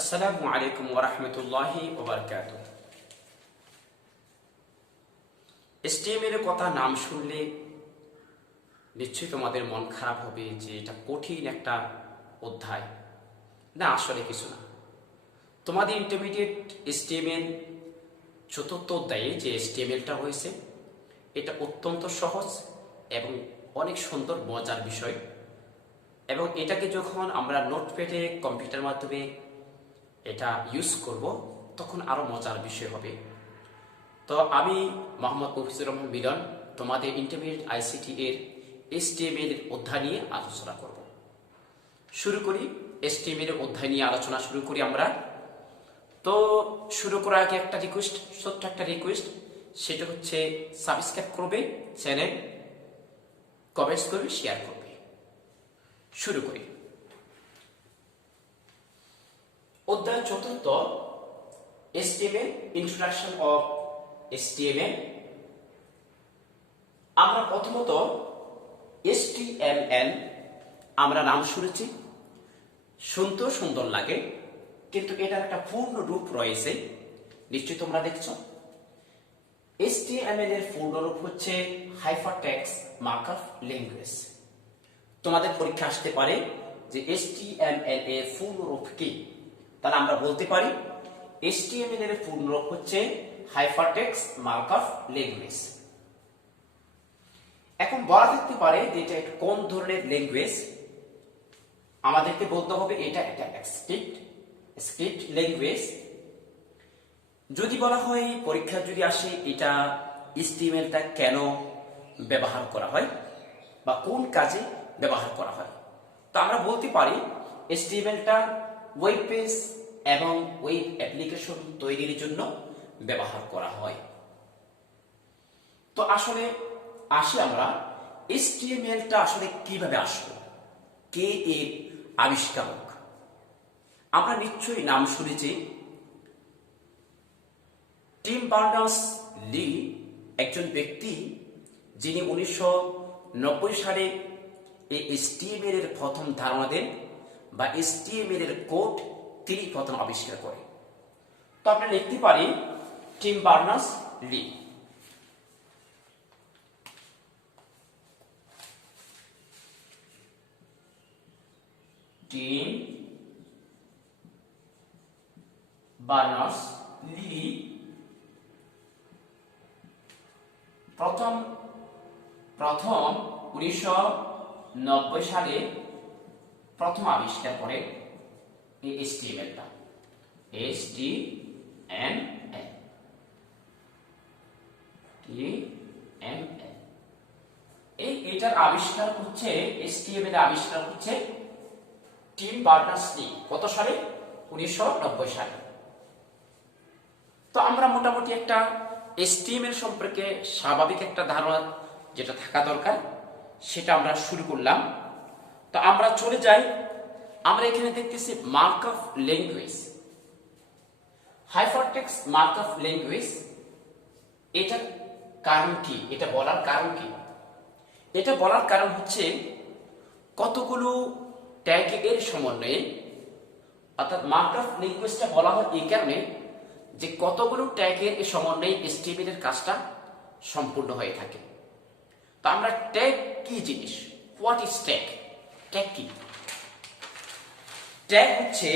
আসসালামু আলাইকুম ওয়া রাহমাতুল্লাহি ওয়া বারাকাতুহু। HTML এর কথা নাম শুনলে নিশ্চয়ই তোমাদের মন খারাপ হবে যে এটা কঠিন একটা অধ্যায়। না, আসলে কিছু না। তোমাদের ইন্টারমিডিয়েট HTML চতুর্থ অধ্যায়ে যে HTMLটা হয়েছে এটা অত্যন্ত সহজ এবং অনেক সুন্দর মজার বিষয়, এবং এটাকে যখন আমরা নোটপ্যাডে কম্পিউটার মাধ্যমে এটা ইউজ করব তখন আরো মজার বিষয় হবে। তো আমি মোহাম্মদ মফিজুর রহমান মিলন তোমাদের ইন্টারমিডিয়েট ICT এর HTML এর অধ্যায় নিয়ে আলোচনা করব। শুরু করি, HTML এর অধ্যায় নিয়ে আলোচনা শুরু করি আমরা। তো শুরু করার আগে একটা রিকোয়েস্ট, ছোট্ট একটা রিকোয়েস্ট, সেটা হচ্ছে সাবস্ক্রাইব করবে চ্যানেল, কমেন্টস করবে, শেয়ার করবে। শুরু করি। অধ্যায় চতুর্থ, HTML, ইন্ট্রোডাকশন অফ HTML। আমরা প্রথমত HTML আমরা নাম শুনেছি, শুনতেও সুন্দর লাগে, কিন্তু এটার একটা পূর্ণ রূপ রয়েছে, নিশ্চয়ই তোমরা দেখছো। HTML এর পূর্ণ রূপ হচ্ছে হাইপারটেক্সট মার্কআপ ল্যাঙ্গুয়েজ। তোমাদের পরীক্ষা আসতে পারে যে HTML এর পূর্ণ রূপ কি, তাহলে আমরা বলতে পারি HTML এর পূর্ণ রূপ হচ্ছে হাইপারটেক্সট মার্কআপ ল্যাঙ্গুয়েজ। এখন বলা থাকতে পারে যে এটা কোন ধরনের ল্যাঙ্গুয়েজ, আমাদেরকে বলতে হবে এটা একটা স্ক্রিপ্ট ল্যাঙ্গুয়েজ। যদি বলা হয় পরীক্ষা যদি আসে এটা HTML-টা কেন ব্যবহার করা হয় বা কোন কাজে ব্যবহার করা হয়, তো আমরা বলতে পারি HTML-টা ওয়েব পেজ এবং ওয়েব অ্যাপ্লিকেশন তৈরির জন্য ব্যবহার করা হয়। তো আসলে আসি আমরা HTML-টা আসলে কিভাবে আসলো, কে এর আবিষ্কারক। আমরা নিশ্চয়ই নাম শুনেছি টিম বার্নার্স-লি, একজন ব্যক্তি যিনি 1990 সালে এই HTML এর প্রথম ধারণা দেন বা HTML এর কোড তিনি প্রথম আবিষ্কার করেন। তো আমরা লিখতে পারি টিম বার্নার্স-লি। টিম বার্নার্স-লি প্রথম 1990 সালে প্রথম আবিষ্কার করে এই HTML-টা। এটার আবিষ্কার হচ্ছে HTML এর আবিষ্কার হচ্ছে টিম বার্নার্স-লি। কত সালে? 1990 সালে। তো আমরা মোটামুটি একটা HTML সম্পর্কে স্বাভাবিক একটা ধারণা যেটা থাকা দরকার সেটা আমরা শুরু করলাম। তো আমরা চলে যাই, আমরা এখানে দেখতেছি markup language, hypertext markup language. এটার কারণ কি, এটা বলার কারণ কি? এটা বলার কারণ হচ্ছে কতগুলো ট্যাগ এর সমন্বয়ে, অর্থাৎ মার্কআপ ল্যাঙ্গুয়েজটা বলা হয় এই কারণে যে কতগুলো ট্যাগের সমন্বয়ে HTML এর কাজটা সম্পূর্ণ হয়ে থাকে। তো আমরা ট্যাগ কি জিনিস, হোয়াট ইজ ট্যাগ? ট্যাগ কি? ট্যাগ হচ্ছে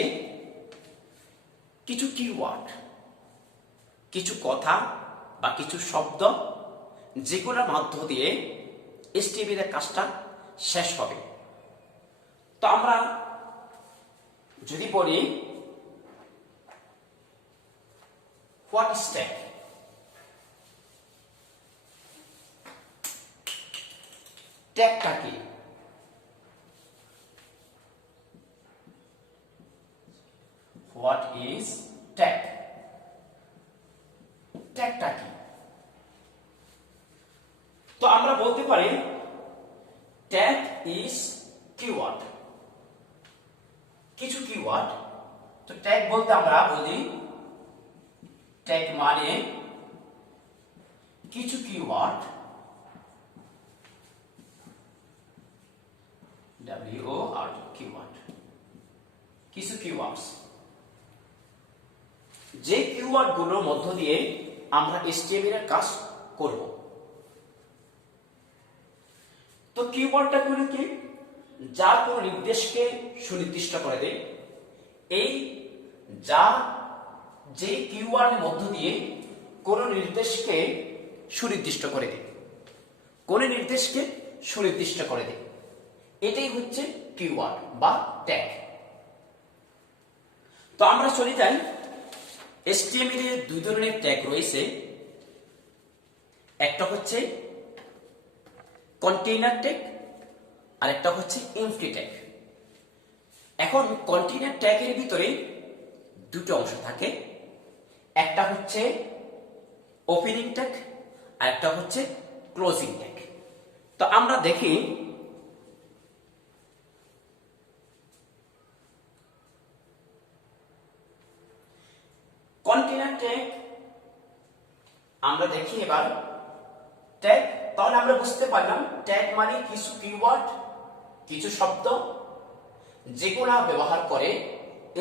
কিছু কিওয়ার্ড, কিছু কথা বা কিছু শব্দ যেগুলোর মাধ্য দিয়ে HTML এর কাজটা শেষ হবে। তো আমরা যদি বলি হোয়াট ইজ ট্যাগ, ট্যাগটা কি? হোয়াট ইজ ট্যাগ, ট্যাগটা কি? তো আমরা বলতে পারি ট্যাগ ইজ কিওয়ার্ড, কিছু কিওয়ার্ড। তো ট্যাগ বলতে আমরা বলি ট্যাগ মানে কিছু কিওয়ার্ড, WORD, কিওয়ার্ড, কিছু কিওয়ার্ডস। যে কিওয়ার্ড গুলোর মধ্য দিয়ে আমরা HTML এর কাজ করব। তো কিওয়ার্ডটা গুলো কি, যা কোনো নির্দেশকে সুনির্দিষ্ট করে দেয়। এই যা যে কিওয়ার্ডের মধ্য দিয়ে কোনো নির্দেশকে সুনির্দিষ্ট করে দেয়, কোন নির্দেশকে সুনির্দিষ্ট করে দেয়, এটাই হচ্ছে কিওয়ার্ড বা ট্যাগ। তো আমরা চলে যাই, HTML এর দুই ধরনের ট্যাগ রয়েছে। একটা হচ্ছে কন্টেইনার ট্যাগ আর একটা হচ্ছে এমপ্টি ট্যাগ। এখন কন্টেইনার ট্যাগের ভিতরে দুটো অংশ থাকে, একটা হচ্ছে ওপেনিং ট্যাগ আর একটা হচ্ছে ক্লোজিং ট্যাগ। তো আমরা দেখি কন্টেইনার ট্যাগ, আমরা দেখি এবার ট্যাগ। তাহলে আমরা বুঝতে পারলাম ট্যাগ মানে কিছু কিওয়ার্ড, কিছু শব্দ যেগুলো ব্যবহার করে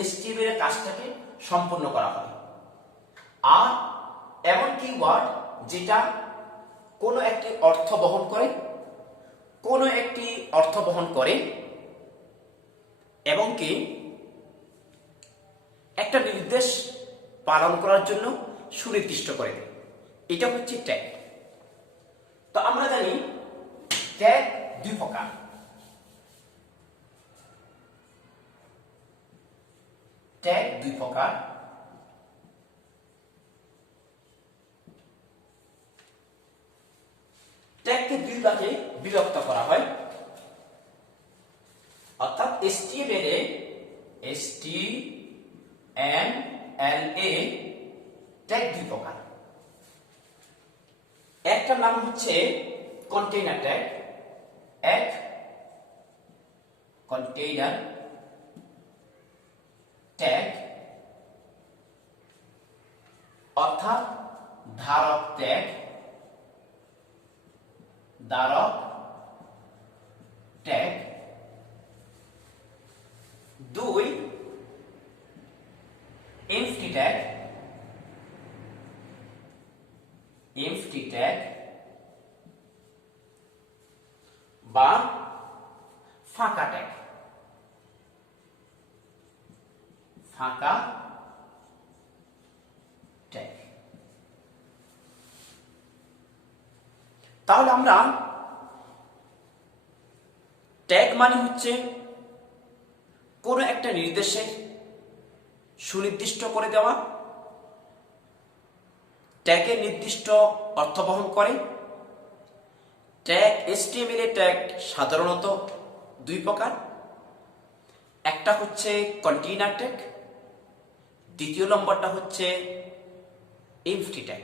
HTML এর কাজটাকে সম্পূর্ণ করা হয়। আর এমন কিওয়ার্ড যেটা কোনো একটি অর্থ বহন করে, কোনো একটি অর্থ বহন করে এবং কি একটা নির্দেশ পালন করার জন্য সুনির্দিষ্ট করে দেয়, এটা হচ্ছে ট্যাগ। তো আমরা জানি ট্যাগ দুই প্রকার। ট্যাগ দুই প্রকার। ট্যাগকে দুই ভাগে বিভক্ত করা হয়, অর্থাৎ HTML এ ট্যাগ দুই প্রকার। একটা নাম হচ্ছে কন্টেইনার ট্যাগ, এক কন্টেইনার ট্যাগ অর্থাৎ ধারক ট্যাগ, ধারক ট্যাগ। দুই এমপ্টি ট্যাগ, এমপ্টি ট্যাগ বা ফাঁকা ট্যাগ, ফাঁকা ট্যাগ। তাহলে আমরা ট্যাগ মানে হচ্ছে কোনো একটা নির্দেশে সুনির্দিষ্ট করে দেওয়া, ট্যাগের নির্দিষ্ট অর্থ বহন করে। ট্যাগ HTML এর ট্যাগ সাধারণত দুই প্রকার, একটা হচ্ছে কন্টেইনার ট্যাগ, দ্বিতীয় নম্বরটা হচ্ছে এমপ্টি ট্যাগ।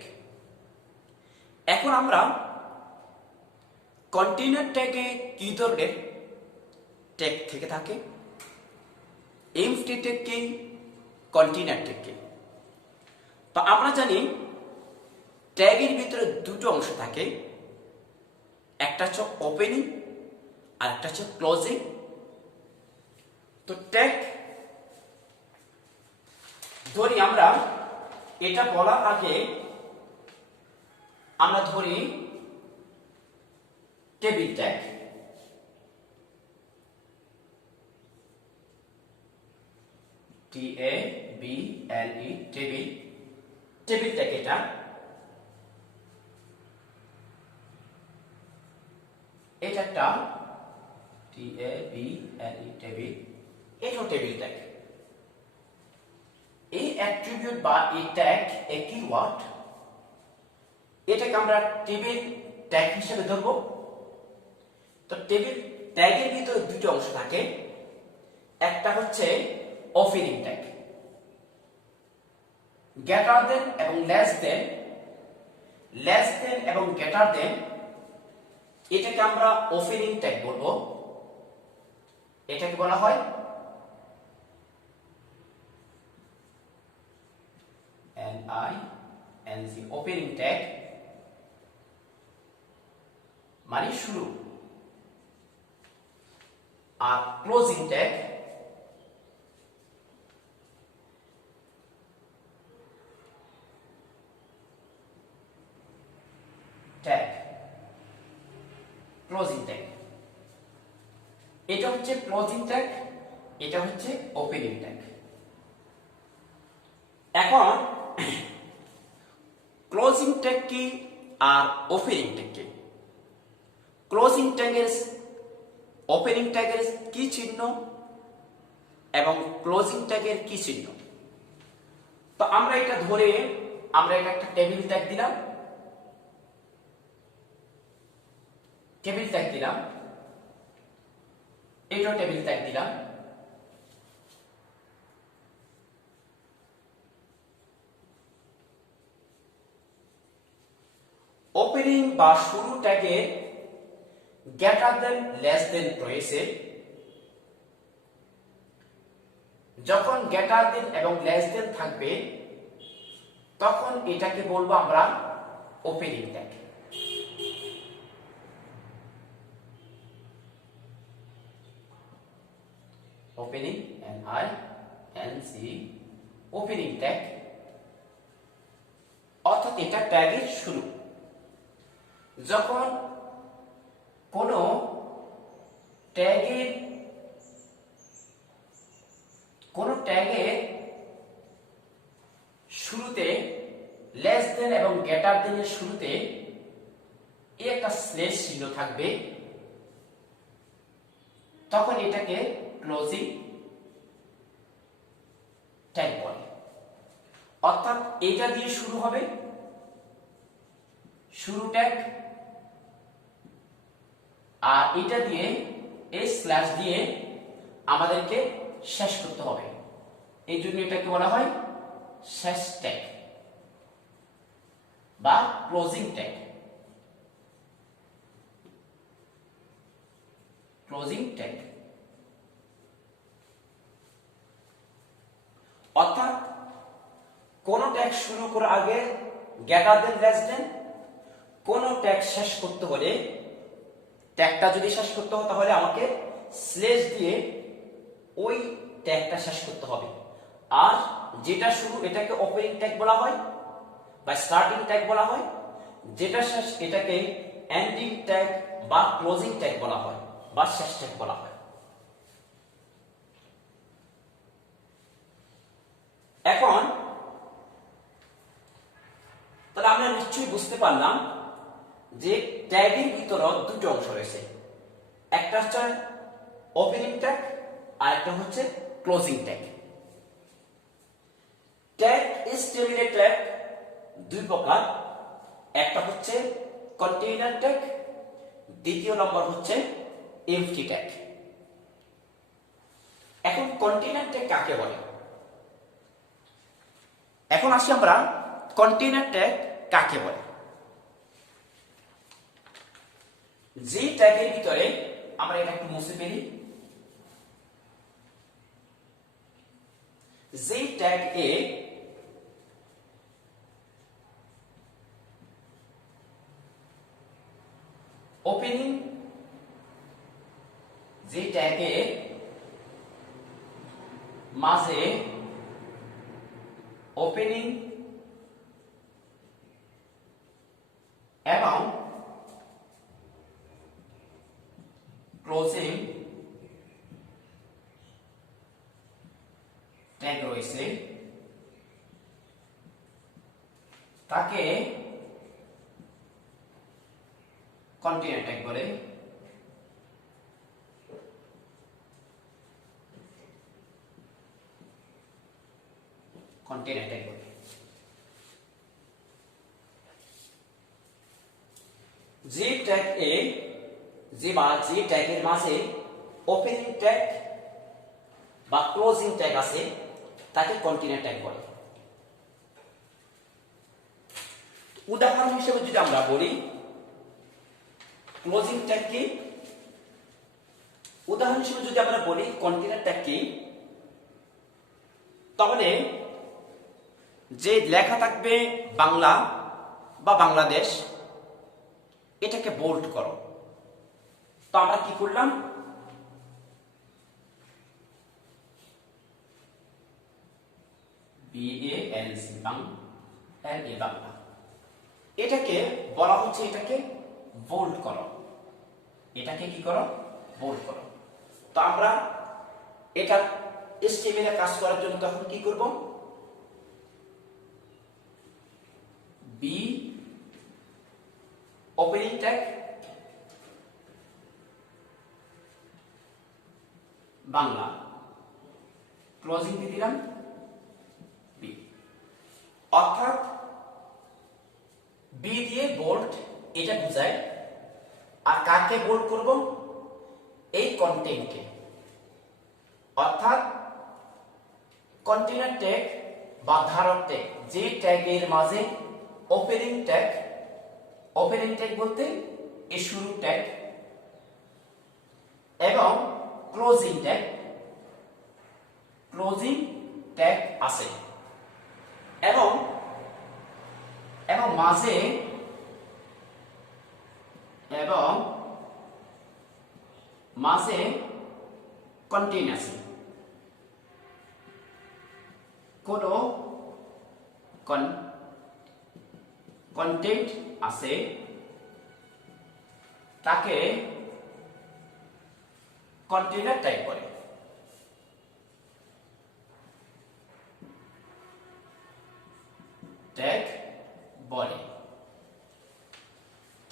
এখন আমরা কন্টেইনার ট্যাগে কি ধরনের ট্যাগ থেকে থাকে, এমপ্টি ট্যাগ কি, কন্টেইনার ট্যাগ কি। তো আমরা জানি ট্যাগের ভিতরে দুটো অংশ থাকে, একটা হচ্ছে ওপেনিং আর একটা হচ্ছে ক্লোজিং। তো ট্যাগ ধরি, আমরা এটা বলার আগে আমরা ধরি table tag. TABLE table, table tag এটা। এটা একটা TABLE টেবিল, এটাও টেবিল ট্যাগ। এই অ্যাট্রিবিউট বা এই ট্যাগ এ কিওয়ার্ড, এটাকে আমরা টেবিল ট্যাগ হিসেবে ধরব। তো টেবিল ট্যাগের ভিতরে দুটো অংশ থাকে, একটা হচ্ছে ওপেনিং ট্যাগ, গ্রেটার দেন এবং লেস দেন, লেস দেন এবং গ্রেটার দেন, এটাকে আমরা ওপেনিং ট্যাগ বলবো। এটাকে বলা হয় NING, ওপেনিং ট্যাগ মানে শুরু। আর ক্লোজিং ট্যাগ, ক্লোজিং ট্যাগ। এটা হচ্ছে ক্লোজিং ট্যাগ, এটা হচ্ছে ওপেনিং ট্যাগ। এখন ক্লোজিং ট্যাগ কি আর ওপেনিং ট্যাগ কি? ক্লোজিং ট্যাগের ওপেনিং ট্যাগের কি চিহ্ন এবং ক্লোজিং ট্যাগের কি চিহ্ন? তো আমরা এটা ধরে আমরা এটা একটা টেবিল ট্যাগ দিলাম, টেবিল ট্যাগ দিলাম, এটা টেবিল ট্যাগ দিলাম। ওপেনিং বা শুরু ট্যাগে গ্রেটার দেন লেস দেন রয়েছে। যখন গ্রেটার দেন এবং লেস দেন থাকবে তখন এটাকে বলবো আমরা opening tag. Opening NINC opening tag, অর্থাৎ এটা ট্যাগের শুরু। যখন কোনো ট্যাগের শুরুতে লেস দেন এবং গ্রেটার দেনের শুরুতে এই একটা স্লেশ চিহ্ন থাকবে, তখন এটাকে ক্লোজিং ট্যাগ বলে। অর্থাৎ এটা দিয়ে শুরু হবে শুরু ট্যাগ, আর এটা দিয়ে এই স্ল্যাশ দিয়ে আমাদেরকে শেষ করতে হবে, এই জন্য এটাকে বলা হয় শেষ ট্যাগ বা ক্লোজিং ট্যাগ। ক্লোজিং ট্যাগ অর্থাৎ কোন ট্যাগ শুরু করার আগে গ্রেটার দেন লেস দেন, কোন ট্যাগ শেষ করতে হলে, ট্যাগটা যদি শেষ করতে হয় তাহলে আমাকে স্লেশ দিয়ে ওই ট্যাগটা শেষ করতে হবে। আর যেটা শুরু এটাকে ওপেনিং ট্যাগ বলা হয় বা স্টার্টিং ট্যাগ বলা হয়, যেটা শেষ এটাকে এন্ডিং ট্যাগ বা ক্লোজিং ট্যাগ বলা হয় বা শেষ ট্যাগ বলা হয়। এখন তাহলে আমরা নিশ্চয়ই বুঝতে পারলাম যে ট্যাগের ভিতরে দুটো অংশ রয়েছে, একটা হচ্ছে ওপেনিং ট্যাগ আর একটা হচ্ছে ক্লোজিং ট্যাগ। ট্যাগ ইজ টেবিলে ট্যাগ দুই প্রকার, একটা হচ্ছে কন্টেইনার ট্যাগ, দ্বিতীয় নম্বর হচ্ছে এমটি ট্যাগ। এখন কন্টেইনার ট্যাগ কাকে বলে? এখন আসি আমরা কন্টেইনার ট্যাগ কাকে বলে। যে ট্যাগের ভিতরে আমরা এটা একটু মুছে ফেলি, যে ট্যাগ এ ওপেনিং, যে ট্যাগে মাঝে ওপেনিং এবং ক্লোজিং ট্যাগ রয়েছে তাকে কন্টেইনার ট্যাগ বলে। কন্টেইনার ট্যাগ বলে। যে ট্যাগ এ যে ট্যাগের মাঝে ওপেনিং ট্যাগ বা ক্লোজিং ট্যাগ আছে তাকে কন্টেইনার ট্যাগ বলে। উদাহরণ হিসেবে যদি আমরা বলি ক্লোজিং ট্যাগ কি, উদাহরণ হিসেবে যদি আমরা বলি কন্টেইনার ট্যাগ কি, তাহলে যে লেখা থাকবে বাংলা বা বাংলাদেশ, এটাকে বোল্ড করো। তো আমরা কি করলাম, BALC বাংলা, এটাকে বলা হচ্ছে এটাকে বোল্ড করো। এটাকে কি করো, বোল্ড করো। তো আমরা এটা HTML এ কাজ করার জন্য তখন কি করব, B opening tag Bangla, closing দিয়ে দিলাম বি, অর্থাৎ বি দিয়ে বোল্ড এটা বোঝায়। আর কাকে বোল্ড করব, এই কন্টেন্টকে, অর্থাৎ কন্টেইনার ট্যাগ বা ধারক ট্যাগ, যে ট্যাগের মাঝে ওপেনিং ট্যাগ বলতে এই শুরু ট্যাগ এবং ক্লোজিং ট্যাগ আছে, এবং মাঝে কন্টেইন আছে, কোন কন্টেন্ট আছে তাকে কন্টেইনার ট্যাগ বলে।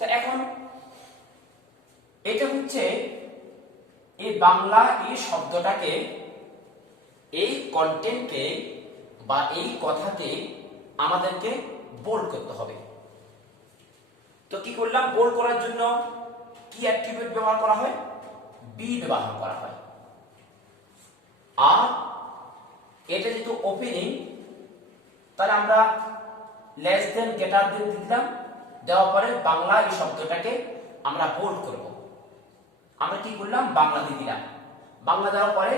তো এখন এটা হচ্ছে এই বাংলা এই শব্দটাকে, এই কন্টেন্টকে বা এই কথাতে আমাদেরকে বোল্ড করতে হবে। তো কি করলাম, বোল্ড করার জন্য কি অ্যাট্রিবিউট ব্যবহার করা হয়, বি ব্যবহার করা হয়। আর এটা যেহেতু ওপেনিং, তাহলে আমরা লেস দেন গ্রেটার দেন দিলাম, দেওয়ার পরে বাংলা এই শব্দটাকে আমরা বোল্ড করব। আমরা কি করলাম, বাংলা দিয়ে দিলাম। বাংলা দেওয়ার পরে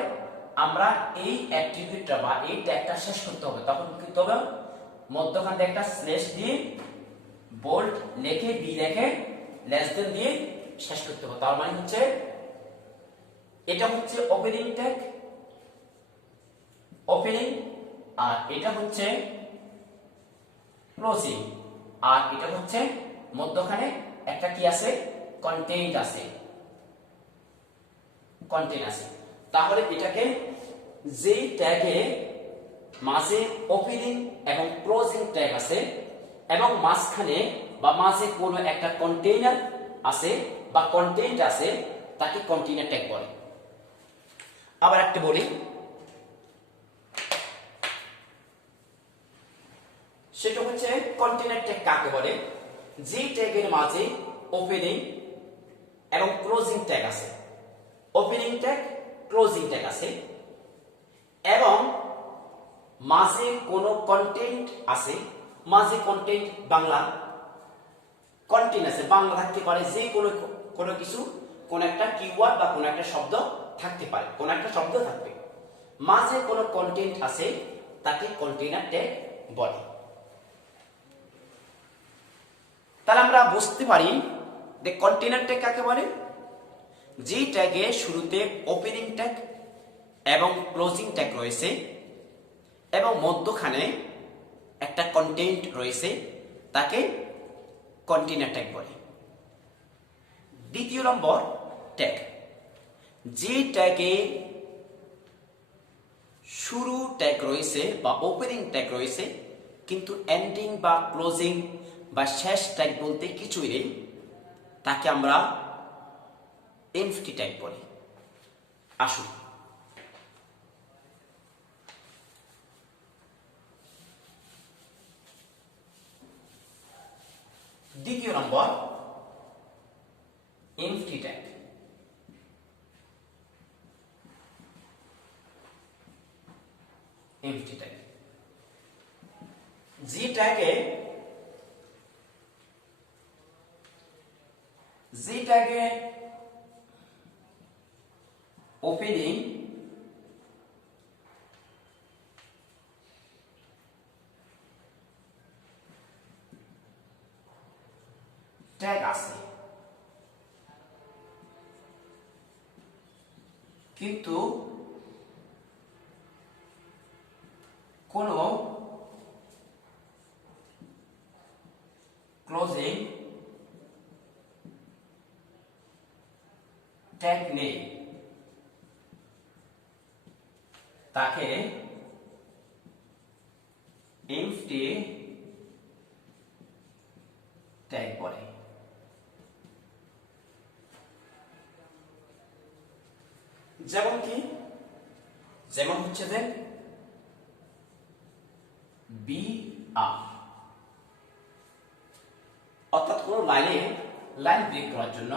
আমরা এই অ্যাট্রিবিউটটা বা এই ট্যাগটা শেষ করতে হবে। তখন কি করতে হবে, মধ্যখানে একটা স্ল্যাশ দিয়ে বোল্ড লিখে বি লিখে লেস দেন দিয়ে শেষ করতে হবে। তার মানে হচ্ছে এটা হচ্ছে ওপেনিং ট্যাগ, ওপেনিং, আর এটা হচ্ছে ক্লোজিং, আর এটা হচ্ছে মধ্যখানে একটা কি আছে, কন্টেইন আছে। তাহলে এটাকে যেই ট্যাগে মাঝে ওপেনিং এবং ক্লোজিং ট্যাগ আছে এবং মাঝখানে বা মাঝে কোনো একটা কন্টেইনার আছে বা কন্টেন্ট আছে, তাকে কন্টেইনার ট্যাগ বলে। আবার একটা বলি, সেটা হচ্ছে কন্টেইনার ট্যাগ কাকে বলে, যে ট্যাগের মাঝে ওপেনিং এবং ক্লোজিং ট্যাগ আছে, ওপেনিং ট্যাগ ক্লোজিং ট্যাগ আছে এবং মাঝে কোনো কন্টেন্ট আছে, মাঝে কন্টেন্ট বাংলা কন্টেন্ট আছে, বাংলা থাকতে পারে, যে কোনো কিছু, কোন একটা কিওয়ার্ড বা কোন একটা শব্দ থাকতে পারে, কোন একটা শব্দ থাকবে, মাঝে কোনো কন্টেন্ট আছে, তাকে কন্টেইনার ট্যাগ বলে। তাহলে আমরা বুঝতে পারি যে কন্টেইনার ট্যাগ কাকে বলে, যে ট্যাগে শুরুতে ওপেনিং ট্যাগ এবং ক্লোজিং ট্যাগ রয়েছে এবং মধ্যখানে একটা কন্টেন্ট রয়েছে, তাকে কন্টেইনার ট্যাগ বলে। দ্বিতীয় নম্বর ট্যাগ, যে ট্যাগে শুরু ট্যাগ রয়েছে বা ওপেনিং ট্যাগ রয়েছে কিন্তু এন্ডিং বা ক্লোজিং বা শেষ ট্যাগ বলতে কিছুই নেই, তাকে আমরা এমটি ট্যাগ বলি। আসুন দ্বিতীয় নম্বর এমটি ট্যাগ। এমটি ট্যাগ, যে ট্যাগে ওপেনিং ট্যাগ আছে কিন্তু কোনো ক্লোজিং ট্যাগ নেই তাকে এমটি ট্যাগ বলে। যেমন কি, যেমন হচ্ছে যে বি আর, অর্থাৎ কোন লাইন ব্রেক করার জন্য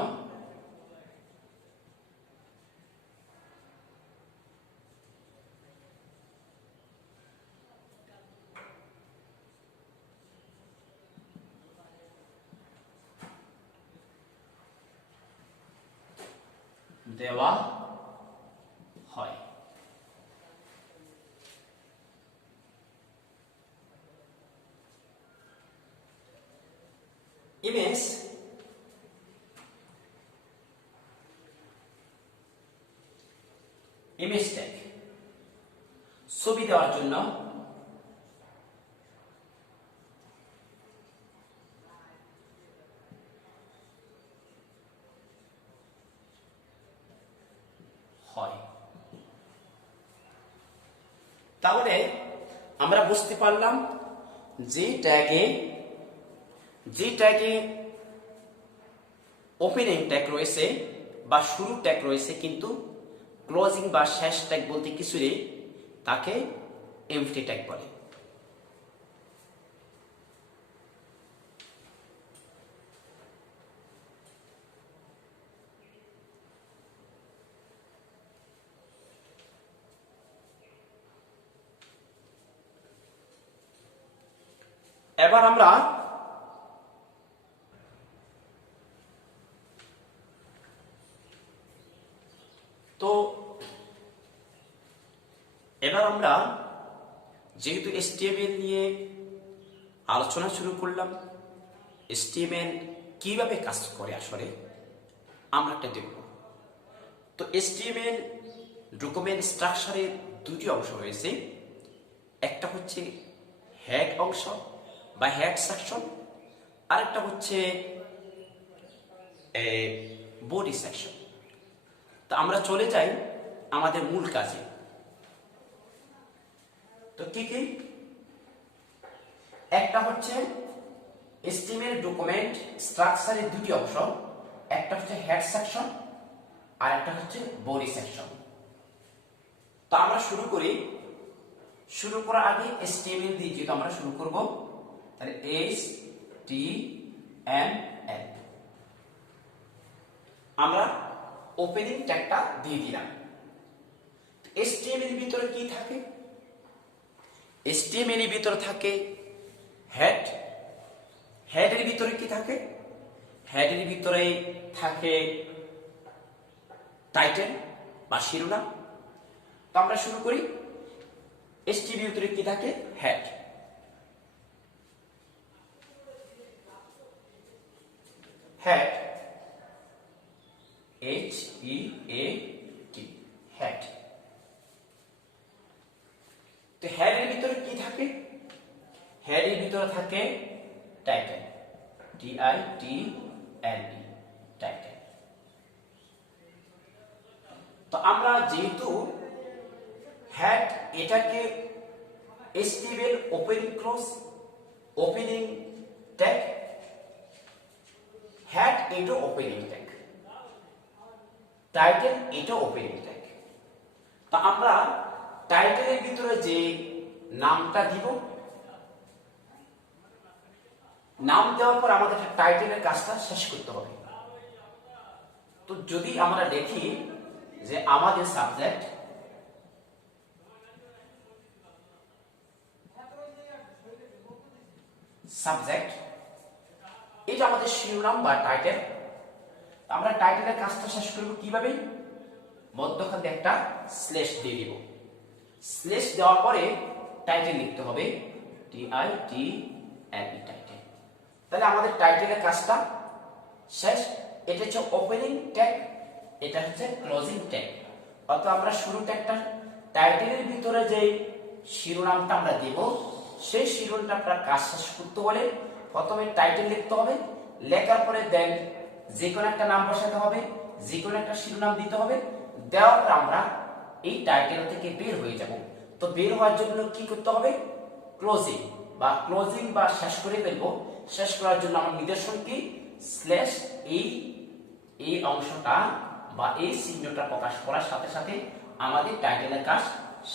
দেওয়া হয়। ইমেজ ট্যাগ ছবি দেওয়ার জন্য হয়। তাহলে আমরা বুঝতে পারলাম যে ট্যাগে ওপেনিং ট্যাগ রয়েছে বা শুরু ট্যাগ রয়েছে, কিন্তু ক্লোজিং বা শেষ ট্যাগ বলতে কিছু নেই, তাকে এমটি ট্যাগ বলে। এবার আমরা যেহেতু HTML নিয়ে আলোচনা শুরু করলাম, HTML কিভাবে কাজ করে আসলে আমরা একটা দেখব। তো HTML ডকুমেন্ট স্ট্রাকচারের দুটি অংশ রয়েছে, একটা হচ্ছে হেড অংশ বা হেড সেকশন, আরেকটা হচ্ছে বডি সেকশন। তো আমরা চলে যাই আমাদের মূল কাজে। তো কি কি, একটা হচ্ছে HTML ডকুমেন্ট স্ট্রাকচারের দুটি অংশ, একটা হচ্ছে হেড সেকশন আর একটা হচ্ছে বডি সেকশন। তো আমরা শুরু করার আগে HTML দিয়ে যেহেতু আমরা শুরু করব, তাহলে HTML আমরা ওপেনিং ট্যাগটা দিয়ে দিলাম। HTML এর ভিতরে কি থাকে? HTML এর ভিতরে থাকে হেড। হেডের ভিতরে কি থাকে? হেডের ভিতরে থাকে টাইটেল বা শিরোনাম। তো আমরা শুরু করি। HTML এর ভিতরে কি থাকে? হেড। Head, HEAD, head. তো হেডের ভিতরে কি থাকে? হেডের ভিতরে থাকে টাইটেল, TITLE, টাইটেল। তো আমরা যেহেতু হেড এটাকে HTML ওপেনিং ট্যাগ, হেড এটা ওপেনিং ট্যাগ, টাইটেল এটা ওপেনিং ট্যাগ। তো আমরা টাইটেলের ভিতরে যে নামটা দিব, নাম দেওয়ার পর আমাদের টাইটেলের কাজটা শেষ করতে হবে। তো যদি আমরা দেখি যে আমাদের সাবজেক্ট এটা আমাদের শিরোনাম বা টাইটেল, আমরা টাইটেলের কাজটা শেষ করব কিভাবে? মধ্যখানে একটা স্ল্যাশ দিয়ে দিব। স্ল্যাশ দেওয়ার পরে টাইটেল লিখতে হবে, TITLE, টাইটেল। তাহলে আমাদের টাইটেলের কাজটা শেষ। এটা হচ্ছে ওপেনিং ট্যাগ, এটা হচ্ছে ক্লোজিং ট্যাগ। অর্থাৎ আমরা শুরু ট্যাগটা টাইটেলের ভিতরে যে শিরোনামটা আমরা দেব, সেই শিরোনামটা কাজ শেষ করতে হলে প্রথমে টাইটেল লিখতে হবে, লেখার পরে দেন যে কোনো একটা নাম বসাতে হবে, যে কোনো একটা শিরোনাম দিতে হবে, দেওয়ার পর আমরা এই টাইটেল থেকে বের হয়ে যাব। তো বের হওয়ার জন্য কি করতে হবে? ক্লোজিং বা শেষ করে ফেলবো। শেষ করার জন্য আমার নিদর্শন কি? স্ল্যাশ এই অংশটা বা এই চিহ্নটা প্রকাশ করার সাথে সাথে আমাদের টাইটেলের কাজ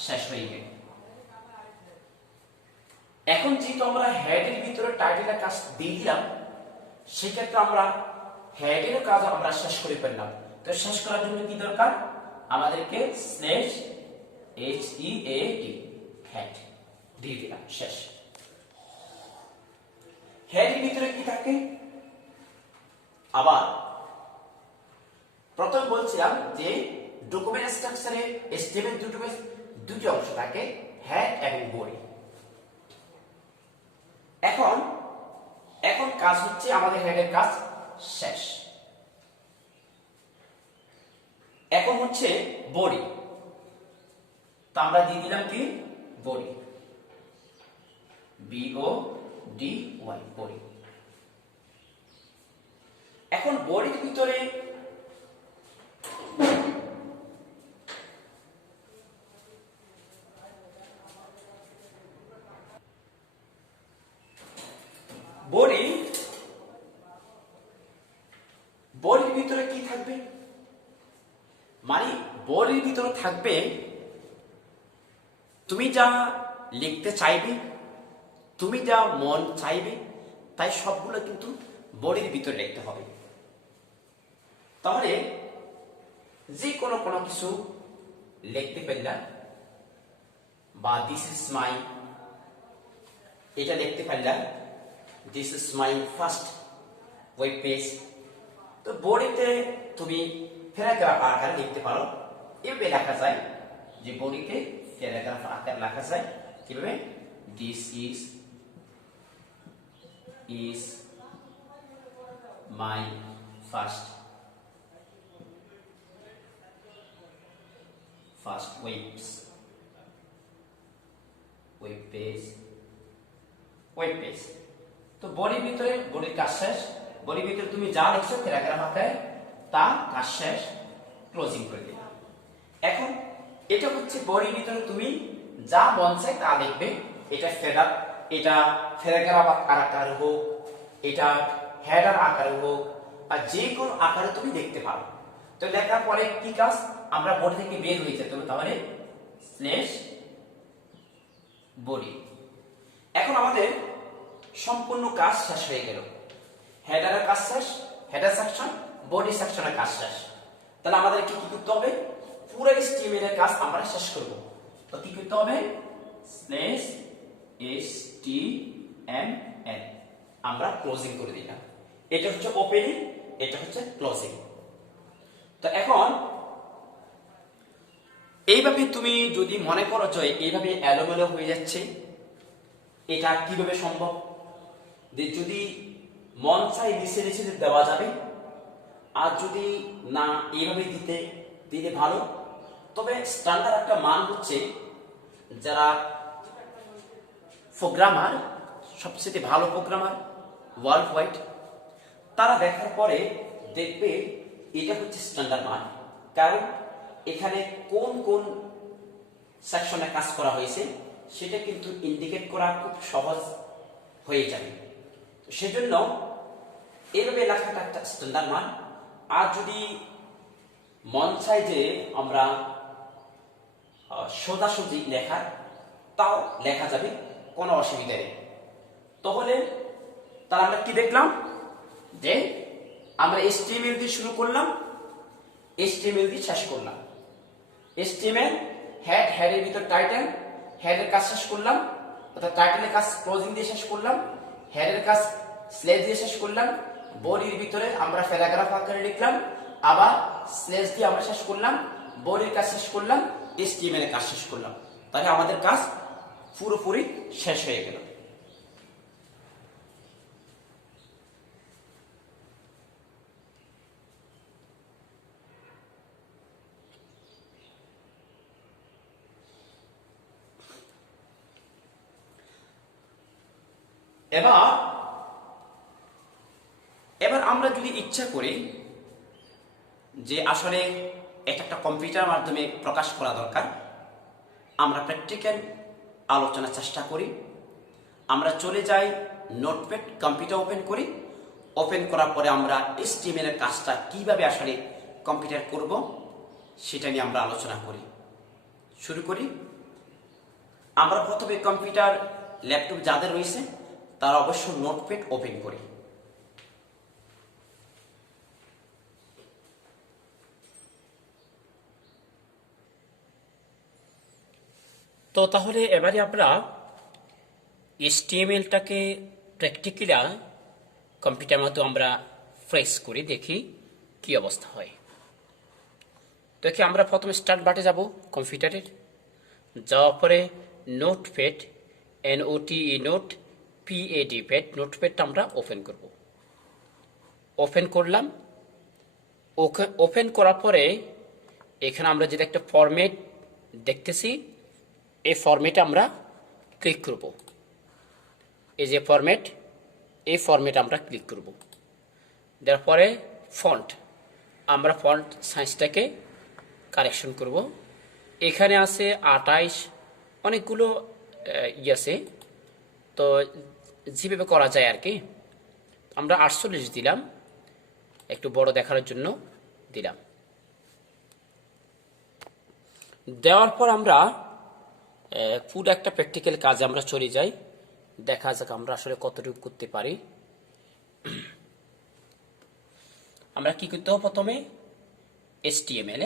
শেষ হয়ে গেল। এখন যেহেতু আমরা হেডের ভিতরে টাইটেলের কাজ দিয়ে দিলাম, সেক্ষেত্রে আমরা হেডের কাজ আমরা শেষ করে ফেললাম। তো শেষ করার জন্য কি দরকার? আমাদেরকে স্ল্যাশ HEAD হেড দিয়ে দিলাম, শেষ। হেডের ভিতরে কি থাকে? আবার প্রথম বলছিলাম যে ডকুমেন্ট স্ট্রাকচারে HTML দুটি অংশ থাকে, হেড এবং বডি। এখন কাজ হচ্ছে আমাদের হেডের কাজ শেষ। এখন হচ্ছে বডি। তো আমরা দিয়ে দিলাম কি? Body, BODY, body. এখন বডির ভিতরে বডির ভিতরে কি থাকবে? মানে বডির ভিতরে থাকবে তুমি যা লিখতে চাইবে, তুমি যা মন চাইবে, তাই সবগুলো কিন্তু বডির ভিতরে লিখতে হবে। তাহলে যে কোনো কিছু লিখতে পারলাম, বা দিস ইজ মাই, এটা লিখতে পারলাম, this is my first web page. তো বডিতে তুমি প্যারাগ্রাফ আকারে লিখতে পারো। এভাবে লেখা যায় যে বডিতে প্যারাগ্রাফ আকারে লেখা যায় কিভাবে? This is my first web page. তো বডির ভিতরে বডির কাজ শেষ। বডির ভিতরে তুমি যা লিখছো প্যারাগ্রাফ আকারে, তা কাজ শেষ, ক্লোজিং করে দিলাম। এখন এটা হচ্ছে বডির ভিতরে তুমি যা মন চায় তা লিখবে। এটা প্যারাগ্রাফ আকারে হোক, এটা হেডার আকারে হোক, আর যে কোনো আকারে তুমি লিখতে পারো। তো লেখার পরে কি কাজ? আমরা বডি থেকে বের হয়ে যেতে হবে, তাহলে স্ল্যাশ বডি। এখন আমাদের সম্পূর্ণ কাজ শেষ হয়ে গেল। হেডারের কাজ শেষ, হেডার সেকশন, বডি সেকশনের কাজ শেষ। তাহলে আমাদের কি করতে হবে? পুরো HTML এর কাজ আমরা শেষ করব। তো কি করতে হবে? স্ল্যাশ HTML আমরা ক্লোজিং করে দিলাম। এটা হচ্ছে ওপেনিং, এটা হচ্ছে ক্লোজিং। তো এখন এইভাবে তুমি যদি মনে করো যে এইভাবে এলোমেলো হয়ে যাচ্ছে, এটা কিভাবে সম্ভব? যদি মন চাই নিচে নিচে দেওয়া যাবে, আর যদি না এইভাবে দিলে ভালো। তবে স্ট্যান্ডার্ড একটা মান হচ্ছে, যারা প্রোগ্রামার, সবচেয়ে ভালো প্রোগ্রামার ওয়ার্ল্ড ওয়াইড, তারা দেখার পরে দেখবে এটা হচ্ছে স্ট্যান্ডার্ড মান। কারণ এখানে কোন কোন সেকশনে কাজ করা হয়েছে সেটা কিন্তু ইন্ডিকেট করা খুব সহজ হয়ে যাবে। সেজন্য এভাবে লেখাটা একটা স্ট্যান্ডার্ড মান। আর যদি মন চাই যে আমরা সোজাসুজি লেখা, তাও লেখা যাবে, কোনো অসুবিধা নেই। তাহলে আমরা কি দেখলাম? যে আমরা HTML দিয়ে শুরু করলাম, HTML দিয়ে শেষ করলাম। HTML হেডের ভিতর টাইটেল, হেডের কাজ শেষ করলাম, অর্থাৎ টাইটেলের কাজ ক্লোজিং দিয়ে শেষ করলাম, হেডের কাজ স্ল্যাশ দিয়ে শেষ করলাম, বডির ভিতরে আমরা প্যারাগ্রাফ আকারে লিখলাম, আবার স্ল্যাশ দিয়ে আমরা শেষ করলাম, বডির কাজ শেষ করলাম, HTML এর কাজ শেষ করলাম। তাহলে আমাদের কাজ পুরোপুরি শেষ হয়ে গেল। এবার আমরা যদি ইচ্ছা করি যে আসলে এটা একটা কম্পিউটার মাধ্যমে প্রকাশ করা দরকার। আমরা প্র্যাকটিক্যাল আলোচনার চেষ্টা করি। আমরা চলে যাই নোটপ্যাড, কম্পিউটার ওপেন করি। ওপেন করার পরে আমরা HTML এর কাজটা কিভাবে আসলে কম্পিউটার করব সেটা নিয়ে আমরা আলোচনা করি। শুরু করি। আমরা প্রথমে কম্পিউটার, ল্যাপটপ যাদের রয়েছে তারা অবশ্য নোটপ্যাড ওপেন করি। তো তাহলে এবারে আমরা HTML-টাকে প্র্যাকটিক্যালি কম্পিউটার মতো আমরা ফ্রেশ করে দেখি কি অবস্থা হয়। দেখি আমরা প্রথমে স্টার্ট বাটে যাব কম্পিউটারের, যাওয়ার পরে নোটপ্যাড, নোট প্যাড, নোটপ্যাডটা আমরা ওপেন করব। ওপেন করলাম। ওপেন করার পরে এখানে আমরা যদি একটা ফরম্যাট দেখতেছি, এই ফরম্যাটে আমরা ক্লিক করব। এই যে ফরম্যাট, এই ফরম্যাটে আমরা ক্লিক করব। দেওয়ার পরে ফন্ট, আমরা ফন্ট সাইজটাকে কারেকশন করব। এখানে আছে 28, অনেকগুলো আছে, তো যেভাবে করা যায় আর কি। আমরা 48 দিলাম, একটু বড় দেখার জন্য দিলাম। দেওয়ার পর আমরা পুরো একটা প্র্যাকটিক্যাল কাজ আমরা চলে যাই। দেখা যাক আমরা আসলে কতটুকু করতে পারি। আমরা কি করতে হবে প্রথমে HTML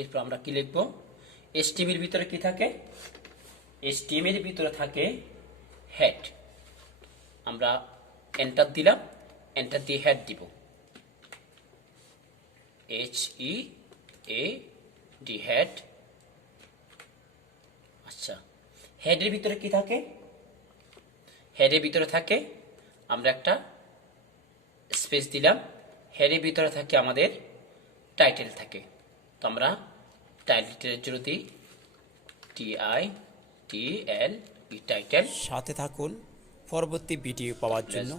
এরপর আমরা কি লিখবো? HTML এর ভিতরে কি থাকে? HTML এর ভিতরে থাকে হেড। আমরা এন্টার দিলাম, এন্টার দিয়ে হেড দিব, HEAD, হেড। আচ্ছা, হেডের ভিতরে কি থাকে? হেডের ভিতরে থাকে, আমরা একটা স্পেস দিলাম। হেডের ভিতরে থাকে আমাদের টাইটেল থাকে, তো আমরা টাইটেলের জন্য দিই TITLE, টাইটেল। সাথে থাকুন পরবর্তী ভিডিও পাওয়ার জন্য।